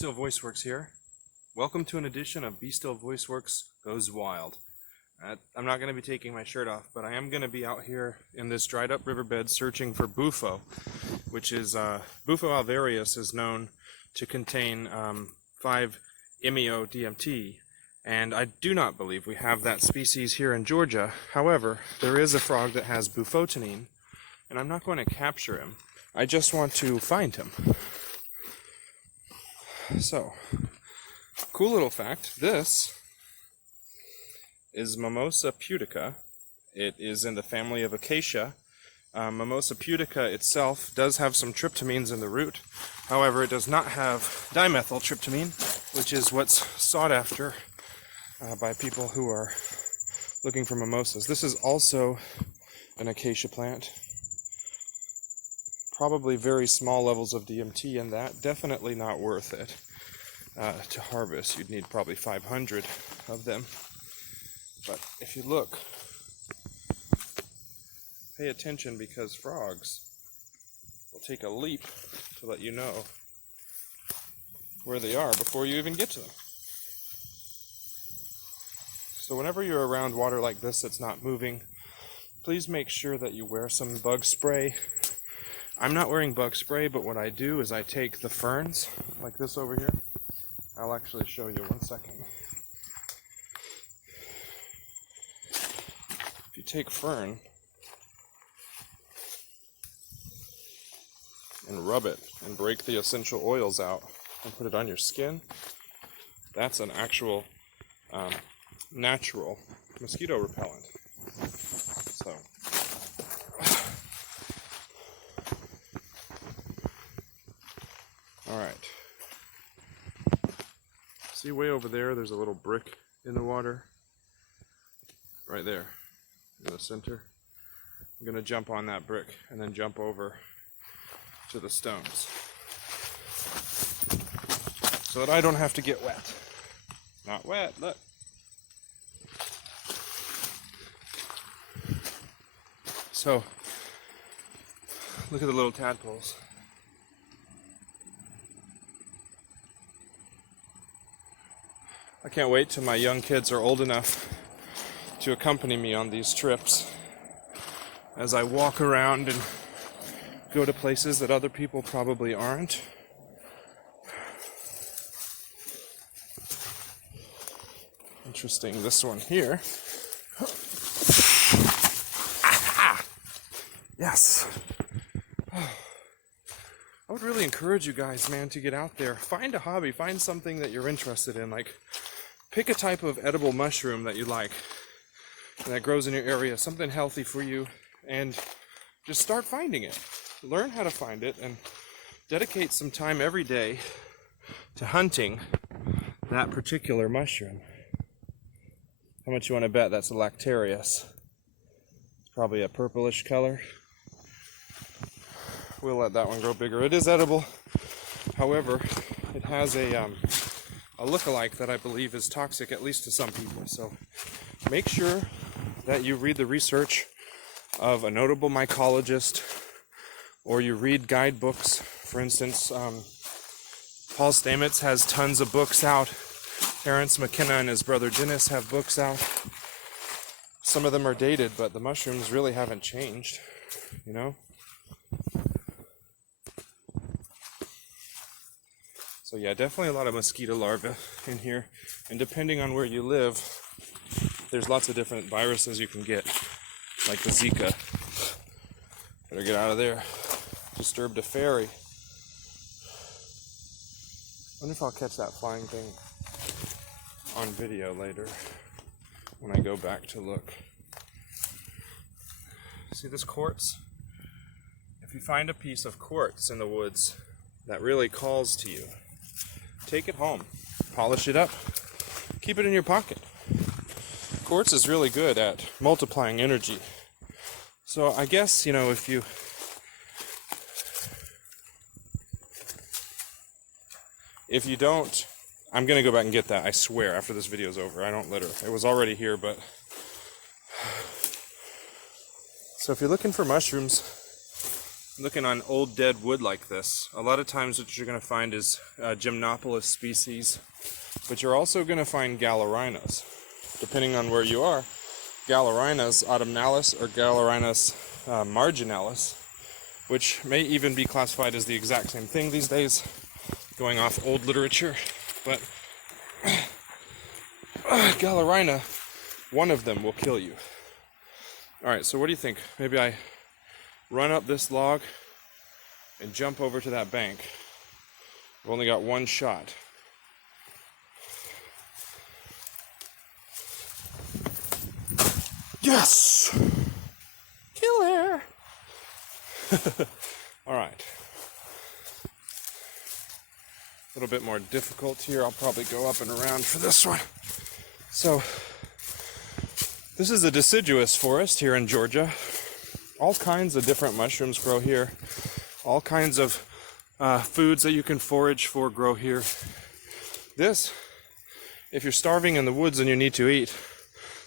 Still Voiceworks here. Welcome to an edition of Be Still Voiceworks Goes Wild. I'm not going to be taking my shirt off, but I am going to be out here in this dried up riverbed searching for Bufo, which is, Bufo Alvareus is known to contain 5-MeO-DMT, and I do not believe we have that species here in Georgia. However, there is a frog that has bufotenine, and I'm not going to capture him. I just want to find him. So, cool little fact, this is Mimosa pudica. It is in the family of Acacia. Mimosa pudica itself does have some tryptamines in the root. However, it does not have dimethyltryptamine, which is what's sought after by people who are looking for mimosas. This is also an acacia plant. Probably very small levels of DMT in that. Definitely not worth it to harvest. You'd need probably 500 of them. But if you look, pay attention, because frogs will take a leap to let you know where they are before you even get to them. So whenever you're around water like this that's not moving, please make sure that you wear some bug spray. I'm not wearing bug spray, but what I do is I take the ferns, like this over here. I'll actually show you, one second. If you take fern and rub it and break the essential oils out and put it on your skin, that's an actual natural mosquito repellent. So, alright. See way over there, there's a little brick in the water. Right there, in the center. I'm going to jump on that brick and then jump over to the stones, so that I don't have to get wet. Not wet, look. So, look at the little tadpoles. I can't wait till my young kids are old enough to accompany me on these trips as I walk around and go to places that other people probably aren't. Interesting, this one here. Aha! Yes! I would really encourage you guys, man, to get out there. Find a hobby, find something that you're interested in. Like, pick a type of edible mushroom that you like, that grows in your area, something healthy for you, and just start finding it. Learn how to find it and dedicate some time every day to hunting that particular mushroom. How much you want to bet that's a lactarius? It's probably a purplish color. We'll let that one grow bigger. It is edible. However, it has a look-alike that I believe is toxic, at least to some people. So make sure that you read the research of a notable mycologist, or you read guidebooks. For instance, Paul Stamets has tons of books out. Terrence McKenna and his brother Dennis have books out. Some of them are dated, but the mushrooms really haven't changed, you know? So yeah, definitely a lot of mosquito larvae in here. And depending on where you live, there's lots of different viruses you can get, like the Zika. Better get out of there. Disturbed a fairy. Wonder if I'll catch that flying thing on video later when I go back to look. See this quartz? If you find a piece of quartz in the woods that really calls to you, take it home, polish it up, keep it in your pocket. Quartz is really good at multiplying energy. So I guess, you know, if you don't, I'm going to go back and get that, I swear, after this video is over. I don't litter. It was already here, but... So if you're looking for mushrooms, looking on old dead wood like this, a lot of times what you're going to find is Gymnopolis species, but you're also going to find Gallerinas. Depending on where you are, Gallerinas autumnalis or Gallerinas marginalis, which may even be classified as the exact same thing these days, going off old literature, but Gallerina, one of them will kill you. Alright, so what do you think? Maybe I run up this log and jump over to that bank. I've only got one shot. Yes! Killer! Alright. A little bit more difficult here. I'll probably go up and around for this one. So, this is a deciduous forest here in Georgia. All kinds of different mushrooms grow here. All kinds of foods that you can forage for grow here. This, if you're starving in the woods and you need to eat,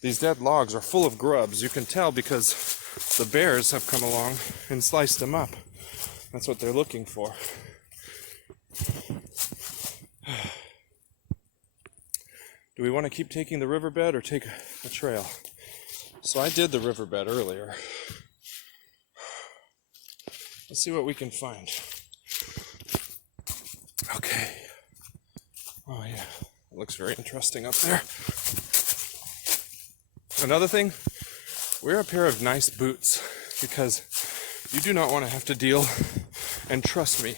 these dead logs are full of grubs. You can tell because the bears have come along and sliced them up. That's what they're looking for. Do we want to keep taking the riverbed or take a trail? So I did the riverbed earlier. Let's see what we can find. Okay. Oh yeah, it looks very interesting up there. Another thing, wear a pair of nice boots because you do not want to have to deal, and trust me,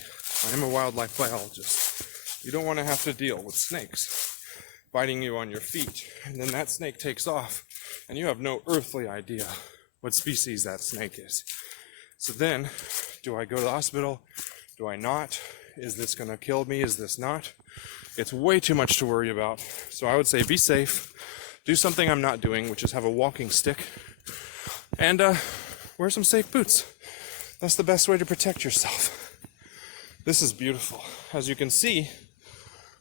I am a wildlife biologist, you don't want to have to deal with snakes biting you on your feet, and then that snake takes off, and you have no earthly idea what species that snake is. So then, do I go to the hospital? Do I not? Is this going to kill me? Is this not? It's way too much to worry about. So I would say be safe. Do something I'm not doing, which is have a walking stick. And wear some safe boots. That's the best way to protect yourself. This is beautiful. As you can see,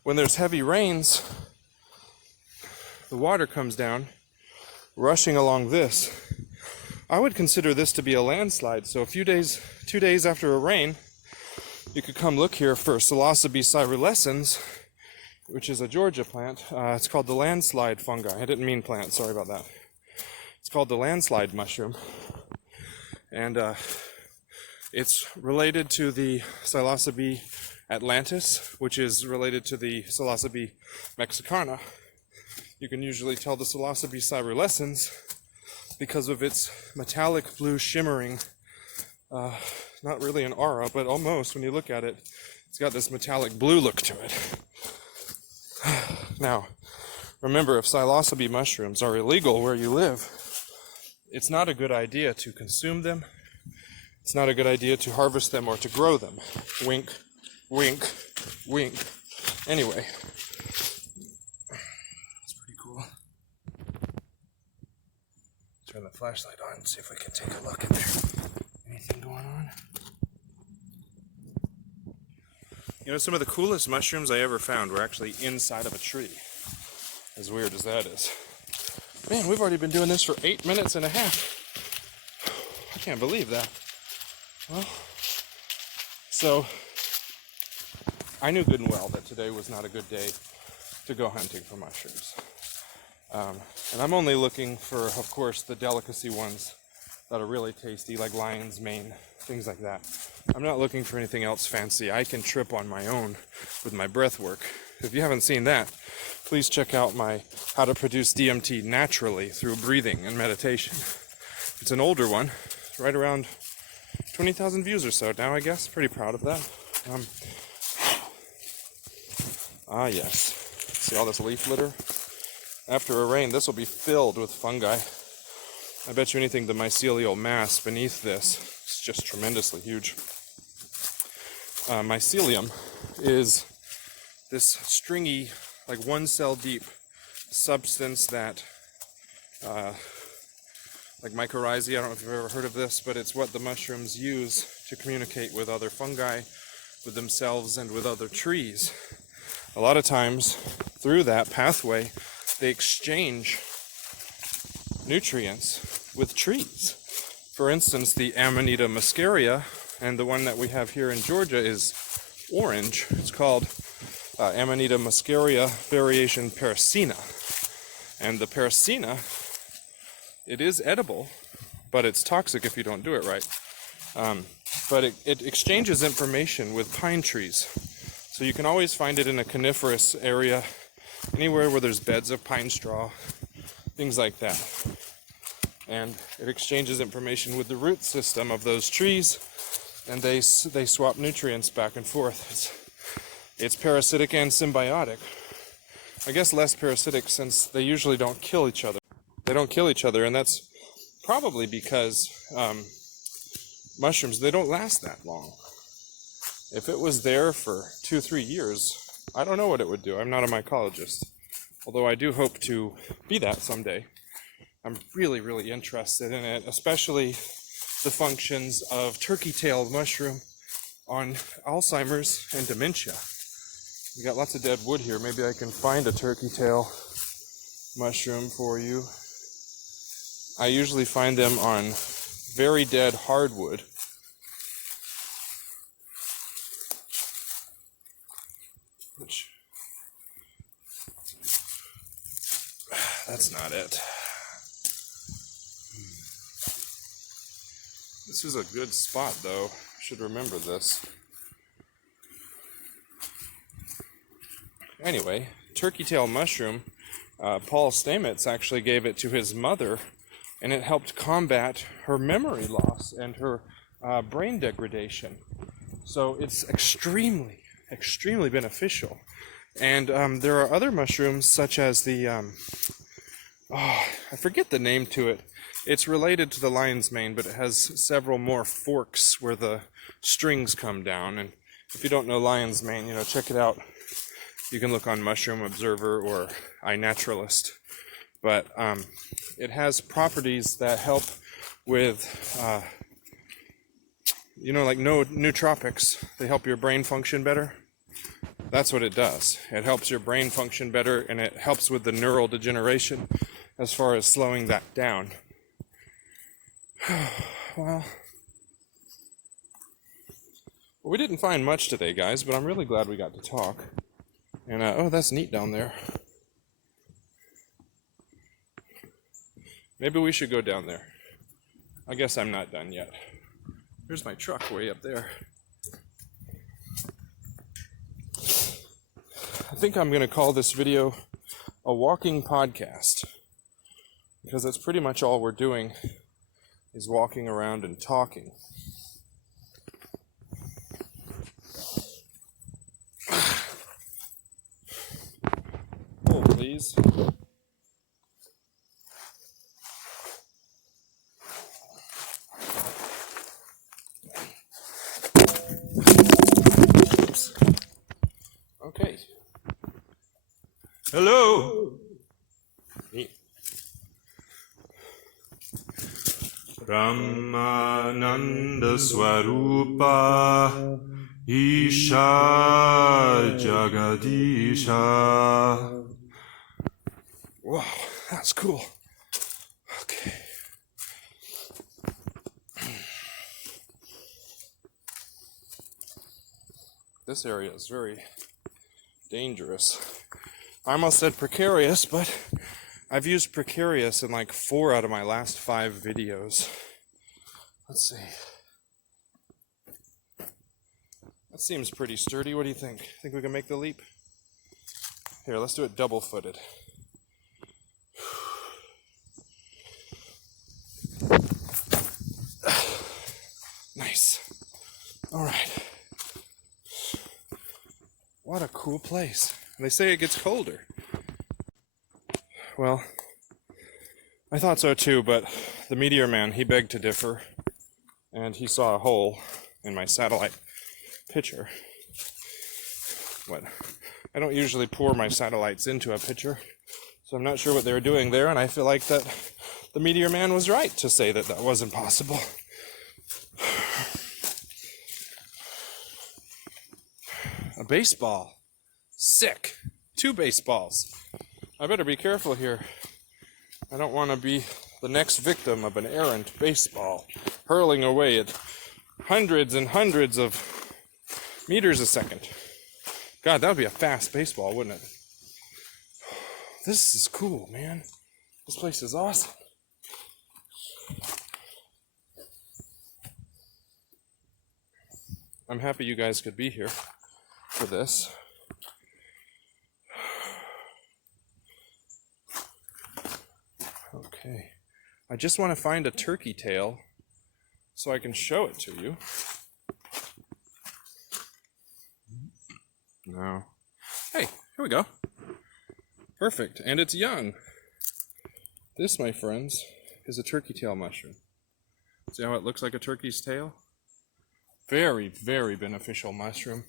when there's heavy rains, the water comes down, rushing along this. I would consider this to be a landslide. So a few days, 2 days after a rain, you could come look here for Psilocybe cyrulescens, which is a Georgia plant. It's called the landslide fungi. I didn't mean plant, sorry about that. It's called the landslide mushroom. And it's related to the Psilocybe atlantis, which is related to the Psilocybe mexicana. You can usually tell the Psilocybe cyrulescens because of its metallic blue shimmering, not really an aura, but almost when you look at it, it's got this metallic blue look to it. Now, remember, if psilocybe mushrooms are illegal where you live, it's not a good idea to consume them. It's not a good idea to harvest them or to grow them. Wink, wink, wink. Anyway. That's pretty cool. Turn the flashlight on and see if we can take a look in there. Anything going on? You know, some of the coolest mushrooms I ever found were actually inside of a tree. As weird as that is. Man, we've already been doing this for 8 minutes and a half. I can't believe that. Well, so I knew good and well that today was not a good day to go hunting for mushrooms. And I'm only looking for, of course, the delicacy ones that are really tasty, like lion's mane, things like that. I'm not looking for anything else fancy. I can trip on my own with my breath work. If you haven't seen that, please check out my How to Produce DMT Naturally Through Breathing and Meditation. It's an older one, right around 20,000 views or so now, I guess. Pretty proud of that. Yes. See all this leaf litter? After a rain, this will be filled with fungi. I bet you anything the mycelial mass beneath this is just tremendously huge. Mycelium is this stringy, like 1 cell deep substance that, like mycorrhizae, I don't know if you've ever heard of this, but it's what the mushrooms use to communicate with other fungi, with themselves, and with other trees. A lot of times, through that pathway, they exchange nutrients with trees. For instance, the Amanita muscaria And the one that we have here in Georgia is orange. It's called Amanita muscaria variation paracina. And the paracina, it is edible, but it's toxic if you don't do it right. But it exchanges information with pine trees. So you can always find it in a coniferous area, anywhere where there's beds of pine straw, things like that. And it exchanges information with the root system of those trees, and they swap nutrients back and forth. It's parasitic and symbiotic. I guess less parasitic since they usually don't kill each other. They don't kill each other, and that's probably because mushrooms, they don't last that long. If it was there for 2-3 years, I don't know what it would do. I'm not a mycologist, although I do hope to be that someday. I'm really, really interested in it, especially the functions of turkey-tailed mushroom on Alzheimer's and dementia. We got lots of dead wood here. Maybe I can find a turkey tail mushroom for you. I usually find them on very dead hardwood. Which, that's not it. This is a good spot, though. I should remember this. Anyway, turkey tail mushroom, Paul Stamets actually gave it to his mother, and it helped combat her memory loss and her brain degradation. So it's extremely beneficial. And there are other mushrooms such as the I forget the name to it. It's related to the lion's mane, but it has several more forks where the strings come down. And if you don't know lion's mane, check it out. You can look on Mushroom Observer or iNaturalist. But it has properties that help with like nootropics. They help your brain function better. That's what it does. It helps your brain function better, and it helps with the neural degeneration as far as slowing that down. Well, we didn't find much today, guys, but I'm really glad we got to talk. And, oh, that's neat down there. Maybe we should go down there. I guess I'm not done yet. Here's my truck way up there. I think I'm going to call this video a walking podcast, because that's pretty much all we're doing is walking around and talking. Oh, please. Oops. Okay. Hello. Neat. Ramananda Swarupa Isha Jagadisha. Wow, that's cool. Okay. This area is very dangerous. I almost said precarious, but I've used precarious in like 4 out of my last 5 videos. Let's see. That seems pretty sturdy. What do you think? Think we can make the leap? Here, let's do it double-footed. Nice. All right. What a cool place. They say it gets colder. Well, I thought so too, but the Meteor Man, he begged to differ, and he saw a hole in my satellite picture. But I don't usually pour my satellites into a picture, so I'm not sure what they were doing there, and I feel like that the Meteor Man was right to say that that wasn't possible. A baseball. Sick. 2 baseballs. I better be careful here. I don't want to be the next victim of an errant baseball hurling away at hundreds and hundreds of meters a second. God, that would be a fast baseball, wouldn't it? This is cool, man. This place is awesome. I'm happy you guys could be here for this. Okay. I just want to find a turkey tail so I can show it to you. No. Hey, here we go. Perfect. And it's young. This, my friends, is a turkey tail mushroom. See how it looks like a turkey's tail? Very, very beneficial mushroom.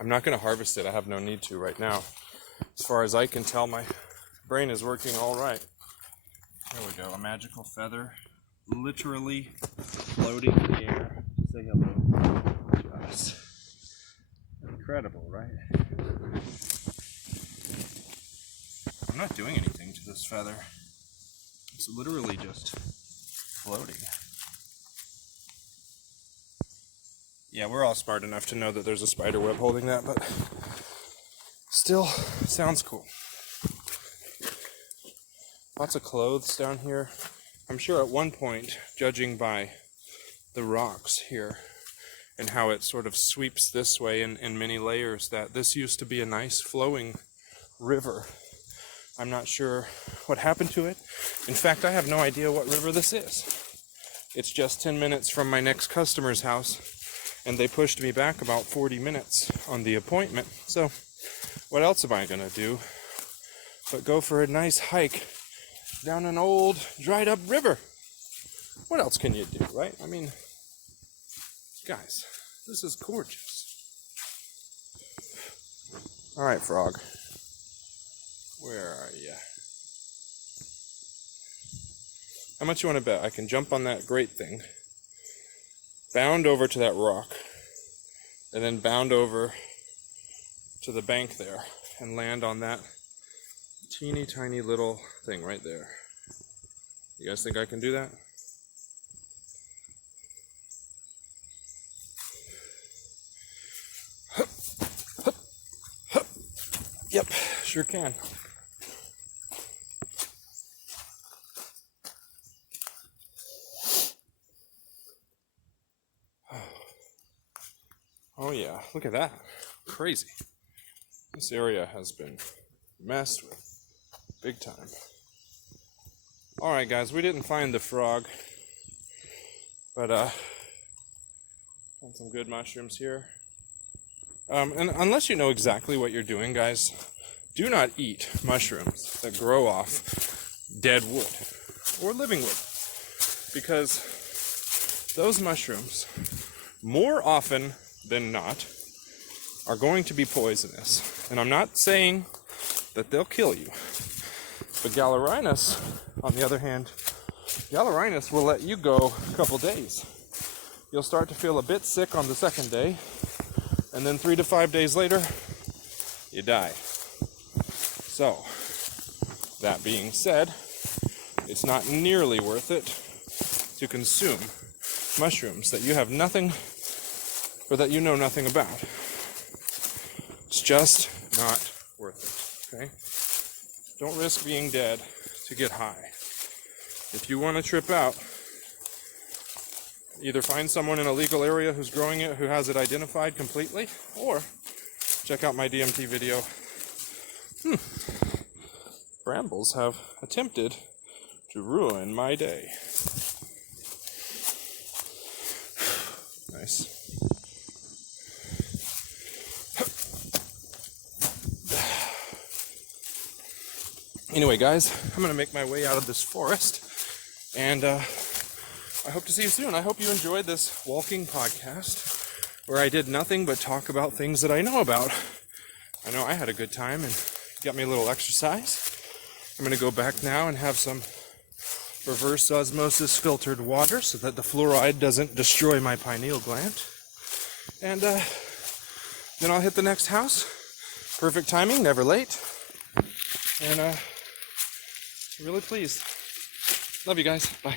I'm not going to harvest it. I have no need to right now. As far as I can tell, my brain is working all right. There we go. A magical feather literally floating in the air to say hello to us. Incredible, right? I'm not doing anything to this feather. It's literally just floating. Yeah, we're all smart enough to know that there's a spider web holding that, but still sounds cool. Lots of clothes down here. I'm sure at one point, judging by the rocks here and how it sort of sweeps this way in many layers, that this used to be a nice flowing river. I'm not sure what happened to it. In fact, I have no idea what river this is. It's just 10 minutes from my next customer's house, and they pushed me back about 40 minutes on the appointment. So what else am I gonna do but go for a nice hike down an old dried up river? What else can you do, right? I mean, guys, this is gorgeous. All right, frog. Where are you? How much you want to bet I can jump on that great thing, bound over to that rock, and then bound over to the bank there and land on that teeny tiny little thing right there? You guys think I can do that? Hup, hup, hup. Yep, sure can. Oh yeah, look at that. Crazy. This area has been messed with big time. Alright guys, we didn't find the frog, but found some good mushrooms here. And unless you know exactly what you're doing, guys, do not eat mushrooms that grow off dead wood or living wood, because those mushrooms, more often than not, are going to be poisonous. And I'm not saying that they'll kill you, but Gallerinus, on the other hand, Gallerinus will let you go a couple days. You'll start to feel a bit sick on the second day, and then 3 to 5 days later, you die. So, that being said, it's not nearly worth it to consume mushrooms that you have nothing, or that you know nothing about. It's just not worth it, okay? Don't risk being dead to get high. If you want to trip out, either find someone in a legal area who's growing it, who has it identified completely, or check out my DMT video. Brambles have attempted to ruin my day. Nice. Anyway, guys, I'm going to make my way out of this forest, and I hope to see you soon. I hope you enjoyed this walking podcast where I did nothing but talk about things that I know about. I know I had a good time and got me a little exercise. I'm going to go back now and have some reverse osmosis filtered water so that the fluoride doesn't destroy my pineal gland. And then I'll hit the next house. Perfect timing, never late. And really pleased. Love you guys. Bye.